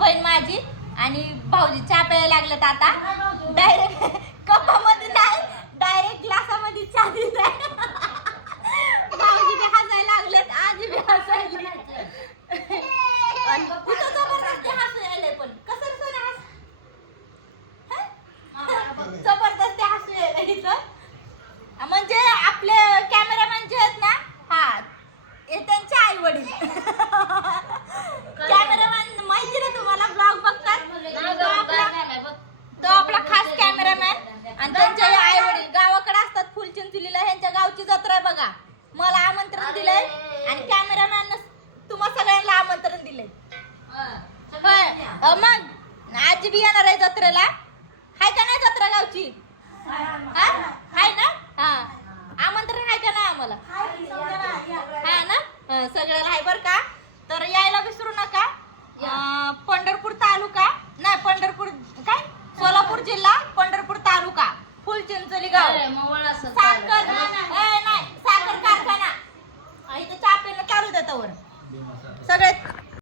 बहीण माझी आणि भाऊजी चहा प्यायला लागलेत आता. डायरेक्ट कपामध्ये नाही डायरेक्ट ग्लासामध्ये चहा दिलाय भाऊजी बी हसायला लागलेत आजी बी हसायली जबरदस्ती हसू यायलंय पण? कसं हस हं? आमंत्रण दिलंय आणि कॅमेरामॅन तुम्हा सगळ्यांना आमंत्रण दिलंय. मग आज बी येणार आहे जत्रेला? हाय का नाही जत्रा गावची? हाय ना? हा. आमंत्रण आहे का नाही आम्हाला? हा ना? सगळ्याला हाय बर का? तर यायला विसरू नका. पंढरपूर तालुका नाही पंढरपूर काय? सोलापूर जिल्हा पंढरपूर तालुका फुलचिंचली गाव. साखर वर सगळे